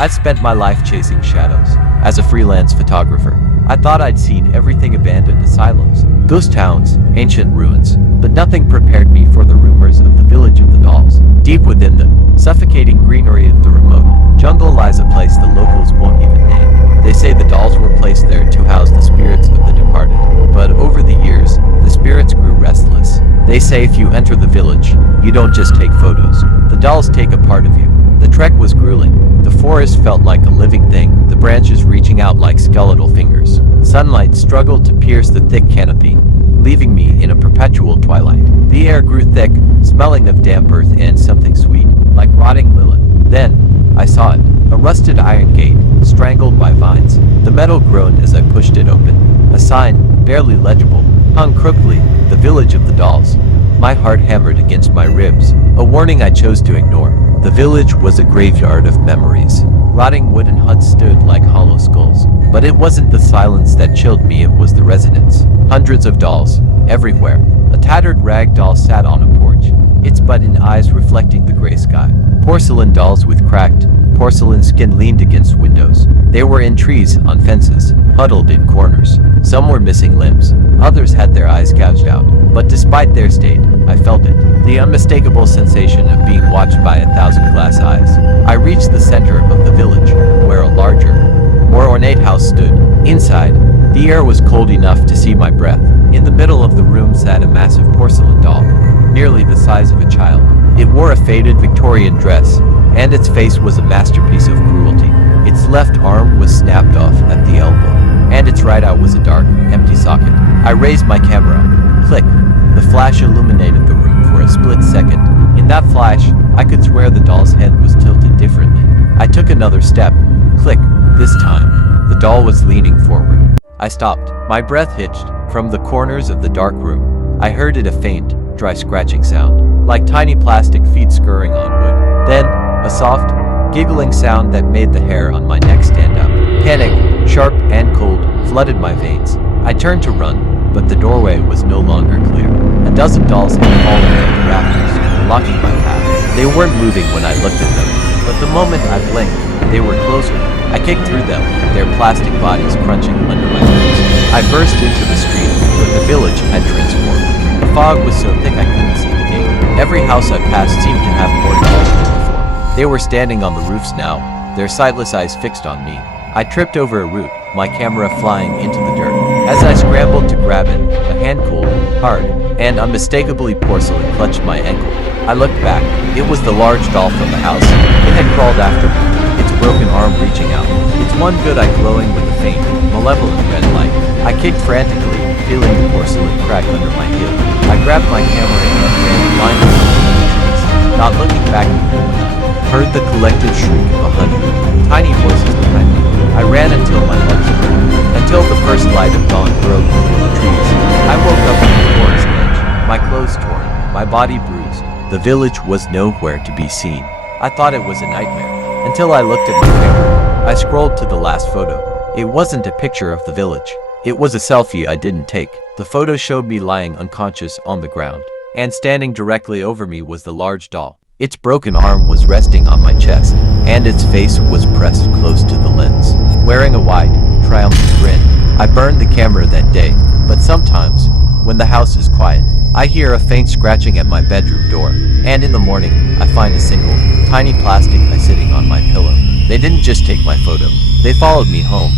I'd spent my life chasing shadows. As a freelance photographer, I thought I'd seen everything: abandoned asylums, ghost towns, ancient ruins, but nothing prepared me for the rumors of the village of the dolls. Deep within the suffocating greenery of the remote jungle lies a place the locals won't even name. They say the dolls were placed there to house the spirits of the departed, but over the years, the spirits grew restless. They say if you enter the village, you don't just take photos, the dolls take a part of you. The trek was grueling. The forest felt like a living thing, the branches reaching out like skeletal fingers. Sunlight struggled to pierce the thick canopy, leaving me in a perpetual twilight. The air grew thick, smelling of damp earth and something sweet, like rotting millet. Then, I saw it, a rusted iron gate, strangled by vines. The metal groaned as I pushed it open. A sign, barely legible, hung crookedly, "The Village of the Dolls." My heart hammered against my ribs, a warning I chose to ignore. The village was a graveyard of memories. Rotting wooden huts stood like hollow skulls. But it wasn't the silence that chilled me, it was the resonance. Hundreds of dolls, everywhere. A tattered rag doll sat on a porch, its button eyes reflecting the gray sky. Porcelain dolls with cracked, porcelain skin leaned against windows. They were in trees, on fences, huddled in corners. Some were missing limbs, others had their eyes gouged out. But despite their state, I felt it. The unmistakable sensation of being watched by 1,000 glass eyes. I reached the center of the village, where a larger, more ornate house stood. Inside, the air was cold enough to see my breath. In the middle of the room sat a massive porcelain doll, nearly the size of a child. It wore a faded Victorian dress, and its face was a masterpiece of cruelty. Its left arm was snapped off at the elbow, and its right eye was a dark, empty socket. I raised my camera. Click. The flash illuminated the room for a split second. In that flash, I could swear the doll's head was tilted differently. I took another step. Click. This time, the doll was leaning forward. I stopped. My breath hitched. From the corners of the dark room, I heard a faint, dry scratching sound, like tiny plastic feet scurrying on wood. Then, a soft, giggling sound that made the hair on my neck stand up. Panic, sharp and cold, flooded my veins. I turned to run, but the doorway was no longer clear. A dozen dolls had fallen from the rafters, blocking my path. They weren't moving when I looked at them, but the moment I blinked, they were closer. I kicked through them, their plastic bodies crunching under my boots. I burst into the street, but the village had transformed. The fog was so thick I couldn't see the gate. Every house I passed seemed to have more dolls than before. They were standing on the roofs now, their sightless eyes fixed on me. I tripped over a root, my camera flying into the dirt. As I scrambled to grab it, a hand cold, hard, and unmistakably porcelain clutched my ankle. I looked back. It was the large doll from the house. It had crawled after me, its broken arm reaching out, its one good eye glowing with a faint, malevolent red light. I kicked frantically, feeling the porcelain crack under my heel. I grabbed my camera and ran blindly into the trees, not looking back before the night. Heard the collective shriek of 100 tiny voices behind me. I ran until my legs hurt, until the first light of dawn broke through the trees. I woke up on the forest edge, my clothes torn, my body bruised. The village was nowhere to be seen. I thought it was a nightmare, until I looked at my camera. I scrolled to the last photo. It wasn't a picture of the village. It was a selfie I didn't take. The photo showed me lying unconscious on the ground, and standing directly over me was the large doll. Its broken arm was resting on my chest, and its face was pressed close to the lens. Wearing a wide, triumphant grin, I burned the camera that day, but sometimes, when the house is quiet, I hear a faint scratching at my bedroom door, and in the morning, I find a single, tiny plastic eye sitting on my pillow. They didn't just take my photo, they followed me home.